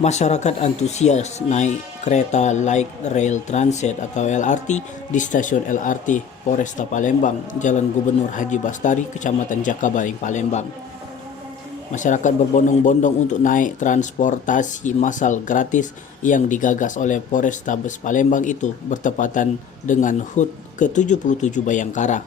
Masyarakat antusias naik kereta Light Rail Transit atau LRT di stasiun LRT Poresta Palembang, Jalan Gubernur Haji Bastari, Kecamatan Jakabaring, Palembang. Masyarakat berbondong-bondong untuk naik transportasi massal gratis yang digagas oleh Polrestabes Palembang itu bertepatan dengan HUT ke-77 Bayangkara.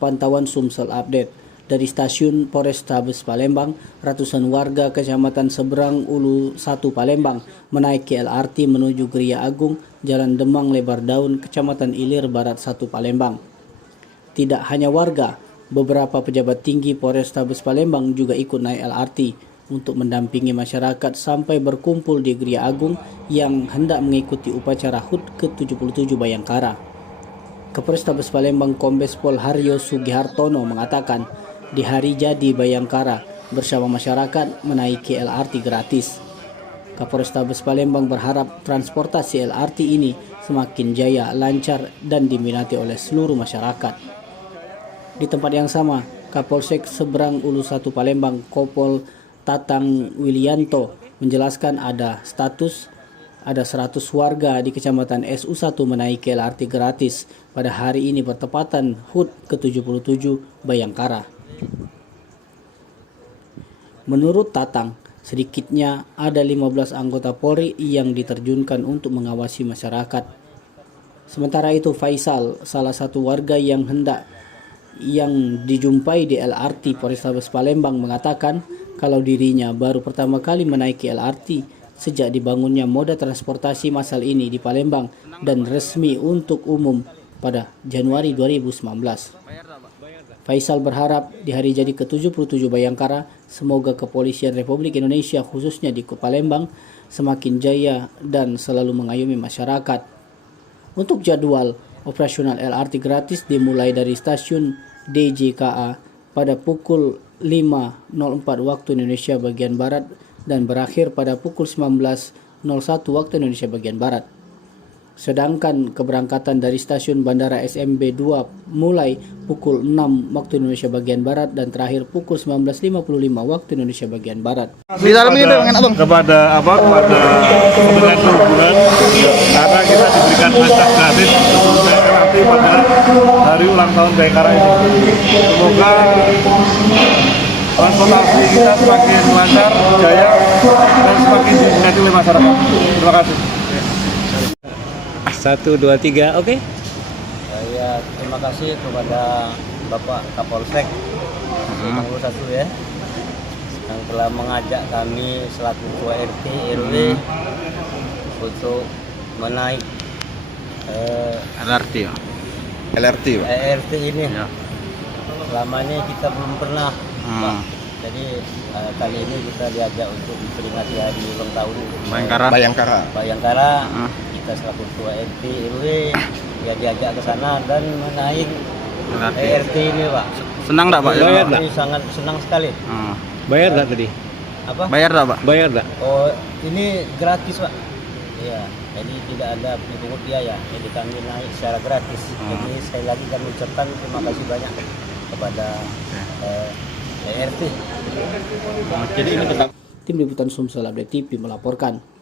Pantauan Sumsel Update. Dari stasiun Polrestabes Palembang, ratusan warga Kecamatan Seberang Ulu 1 Palembang menaiki LRT menuju Geria Agung, Jalan Demang Lebar Daun, Kecamatan Ilir Barat 1 Palembang. Tidak hanya warga, beberapa pejabat tinggi Polrestabes Palembang juga ikut naik LRT untuk mendampingi masyarakat sampai berkumpul di Geria Agung yang hendak mengikuti upacara HUT ke-77 Bayangkara. Kapolrestabes Palembang Kombes Pol Haryo Sugihartono mengatakan, di hari jadi Bayangkara bersama masyarakat menaiki LRT gratis. Kapolrestabes Palembang berharap transportasi LRT ini semakin jaya, lancar, dan diminati oleh seluruh masyarakat. Di tempat yang sama, Kapolsek Seberang Ulu 1 Palembang Kopol Tatang Wilianto menjelaskan ada 100 warga di Kecamatan SU1 menaiki LRT gratis pada hari ini bertepatan HUT ke-77 Bayangkara. Menurut Tatang, sedikitnya ada 15 anggota Polri yang diterjunkan untuk mengawasi masyarakat. Sementara itu Faisal, salah satu warga yang dijumpai di LRT Polrestabes Palembang mengatakan kalau dirinya baru pertama kali menaiki LRT sejak dibangunnya moda transportasi massal ini di Palembang dan resmi untuk umum pada Januari 2019. Faisal berharap di hari jadi ke-77 Bayangkara, semoga Kepolisian Republik Indonesia khususnya di Palembang semakin jaya dan selalu mengayomi masyarakat. Untuk jadwal operasional LRT gratis dimulai dari stasiun DJKA pada pukul 5.04 waktu Indonesia bagian Barat dan berakhir pada pukul 19.01 waktu Indonesia bagian Barat. Sedangkan keberangkatan dari stasiun Bandara SMB 2 mulai pukul 6 waktu Indonesia bagian Barat dan terakhir pukul 19.55 waktu Indonesia bagian Barat. Di dalam ini kepada Kementerian Perhubungan karena kita diberikan akses gratis nanti pada hari ulang tahun Bayangkara ini. Semoga transportasi kita semakin lancar, jaya, dan semakin diminati oleh masyarakat. Terima kasih. 1, 2, 3, oke. Saya terima kasih kepada Bapak Kapolsek nomor 1 ya, yang telah mengajak kami selaku ketua RT RW untuk menaik LRT ini. Ya. Selama ini kita belum pernah, Pak. Jadi kali ini kita diajak untuk memperingati hari ulang tahun Bayangkara. Kita selaku ketua RT RW ya diajak ke sana dan menaik LRT ini, Pak. Senang enggak, Pak? Bayar enggak? Sangat senang sekali. Bayar enggak tadi? Apa? Bayar enggak, Pak? Bayar enggak? Oh, ini gratis, Pak. Iya, jadi tidak ada pungut biaya. Jadi kami naik secara gratis. Jadi sekali lagi kami ucapkan terima kasih banyak kepada RT. Tim Liputan Sumsel Update TV melaporkan.